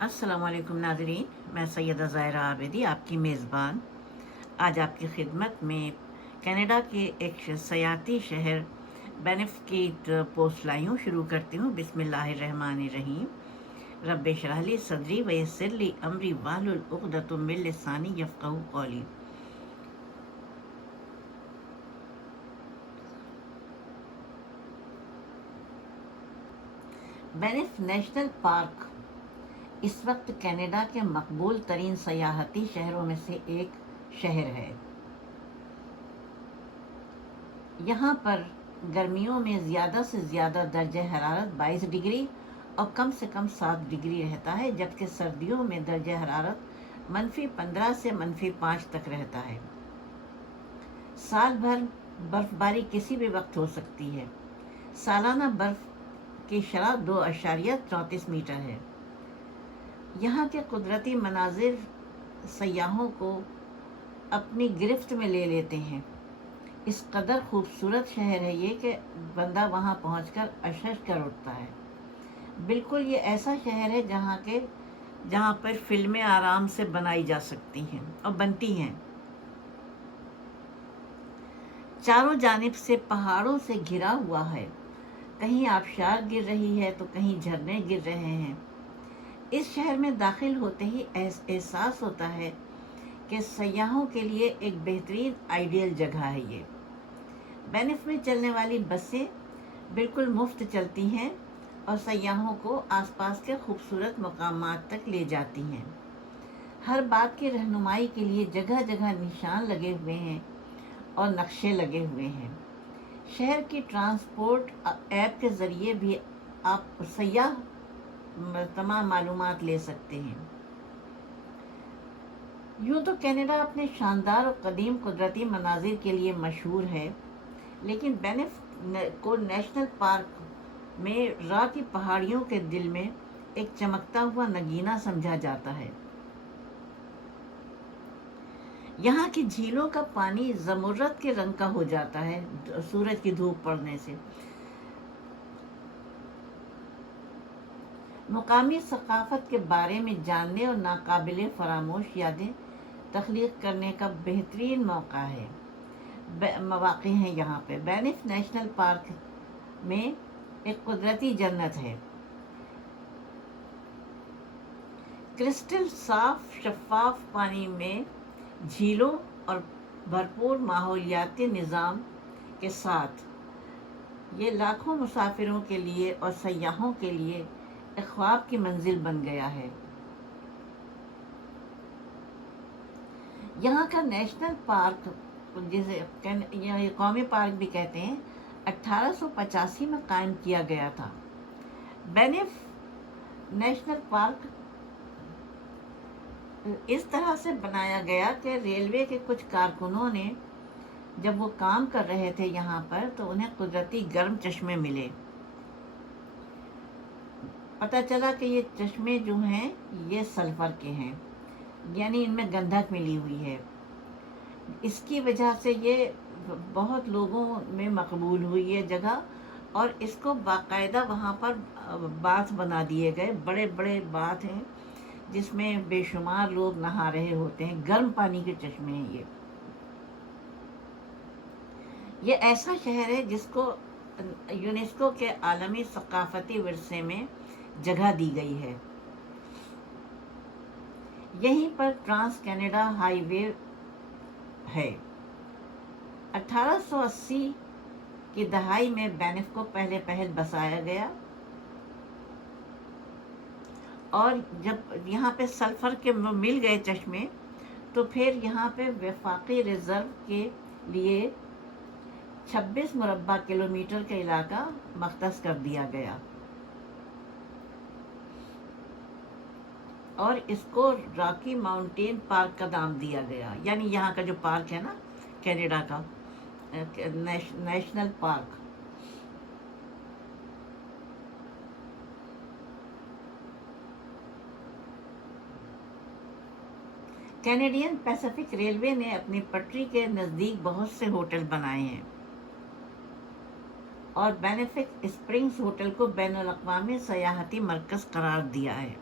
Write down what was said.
السلام علیکم ناظرین، میں سیدہ ظاہرہ عابدی، آپ کی میزبان۔ آج آپ کی خدمت میں کینیڈا کے ایک سیاحتی شہر بینف کی پوسٹ لائی ہوں شروع کرتی ہوں۔ بسم اللہ الرحمن الرحیم۔ رب شرح لی صدری ویسر لی امری وال العقدۃ من لسانی یفقہ قولی۔ بینف نیشنل پارک اس وقت کینیڈا کے مقبول ترین سیاحتی شہروں میں سے ایک شہر ہے۔ یہاں پر گرمیوں میں زیادہ سے زیادہ درجہ حرارت بائیس ڈگری اور کم سے کم سات ڈگری رہتا ہے، جبکہ سردیوں میں درجہ حرارت منفی پندرہ سے منفی پانچ تک رہتا ہے۔ سال بھر برف باری کسی بھی وقت ہو سکتی ہے۔ سالانہ برف کی شرح دو اشاریہ چونتیس میٹر ہے۔ یہاں کے قدرتی مناظر سیاحوں کو اپنی گرفت میں لے لیتے ہیں۔ اس قدر خوبصورت شہر ہے یہ کہ بندہ وہاں پہنچ کر اشش کر اٹھتا ہے۔ بالکل یہ ایسا شہر ہے جہاں کے، جہاں پر فلمیں آرام سے بنائی جا سکتی ہیں اور بنتی ہیں۔ چاروں جانب سے پہاڑوں سے گھرا ہوا ہے۔ کہیں آبشار گر رہی ہے تو کہیں جھرنے گر رہے ہیں۔ اس شہر میں داخل ہوتے ہی احساس ہوتا ہے کہ سیاحوں کے لیے ایک بہترین آئیڈیل جگہ ہے یہ۔ بینف میں چلنے والی بسیں بالکل مفت چلتی ہیں اور سیاحوں کو آس پاس کے خوبصورت مقامات تک لے جاتی ہیں۔ ہر بات کی رہنمائی کے لیے جگہ جگہ نشان لگے ہوئے ہیں اور نقشے لگے ہوئے ہیں۔ شہر کی ٹرانسپورٹ ایپ کے ذریعے بھی آپ سیاح تمام معلومات لے سکتے ہیں۔ یوں تو کینیڈا اپنے شاندار اور قدیم قدرتی مناظر کے لیے مشہور ہے، لیکن بینف کو نیشنل پارک میں را کی پہاڑیوں کے دل میں ایک چمکتا ہوا نگینہ سمجھا جاتا ہے۔ یہاں کی جھیلوں کا پانی زمرت کے رنگ کا ہو جاتا ہے، سورج کی دھوپ پڑنے سے۔ مقامی ثقافت کے بارے میں جاننے اور ناقابل فراموش یادیں تخلیق کرنے کا بہترین موقع ہے۔ مواقع ہیں یہاں پہ۔ بینف نیشنل پارک میں ایک قدرتی جنت ہے۔ کرسٹل صاف، شفاف پانی میں جھیلوں اور بھرپور ماحولیاتی نظام کے ساتھ۔ یہ لاکھوں مسافروں کے لیے اور سیاحوں کے لیے ایک خواب کی منزل بن گیا ہے۔ یہاں کا نیشنل پارک، جسے یعنی قومی پارک بھی کہتے ہیں، اٹھارہ سو پچاسی میں قائم کیا گیا تھا۔ بینف نیشنل پارک اس طرح سے بنایا گیا کہ ریلوے کے کچھ کارکنوں نے جب وہ کام کر رہے تھے یہاں پر تو انہیں قدرتی گرم چشمے ملے۔ پتہ چلا کہ یہ چشمے جو ہیں، یہ سلفر کے ہیں۔ یعنی ان میں گندھک ملی ہوئی ہے۔ اس کی وجہ سے یہ بہت لوگوں میں مقبول ہوئی ہے جگہ اور اس کو باقاعدہ وہاں پر باتھ بنا دیے گئے۔ بڑے بڑے باتھ ہیں جس میں بے شمار لوگ نہا رہے ہوتے ہیں۔ گرم پانی کے چشمے ہیں یہ۔ یہ ایسا شہر ہے جس کو یونیسکو کے عالمی ثقافتی ورثے میں جگہ دی گئی ہے۔ یہیں پر ٹرانس کینیڈا ہائی وے ہے۔ اٹھارہ سو اسی کی دہائی میں بینف کو پہلے پہل بسایا گیا۔ اور جب یہاں پہ سلفر کے مل گئے چشمے، تو پھر یہاں پہ وفاقی ریزرو کے لیے چھبیس مربع کلومیٹر کا علاقہ مختص کر دیا گیا۔ اور اس کو راکی ماؤنٹین پارک کا نام دیا گیا۔ یعنی یہاں کا جو پارک ہے نا، کینیڈا کا، national park. Canadian Pacific railway نے اپنی پٹری کے نزدیک بہت سے ہوٹل بنائے ہیں۔ اور بینیفک اسپرنگز ہوٹل کو بین الاقوامی سیاحتی مرکز قرار دیا ہے۔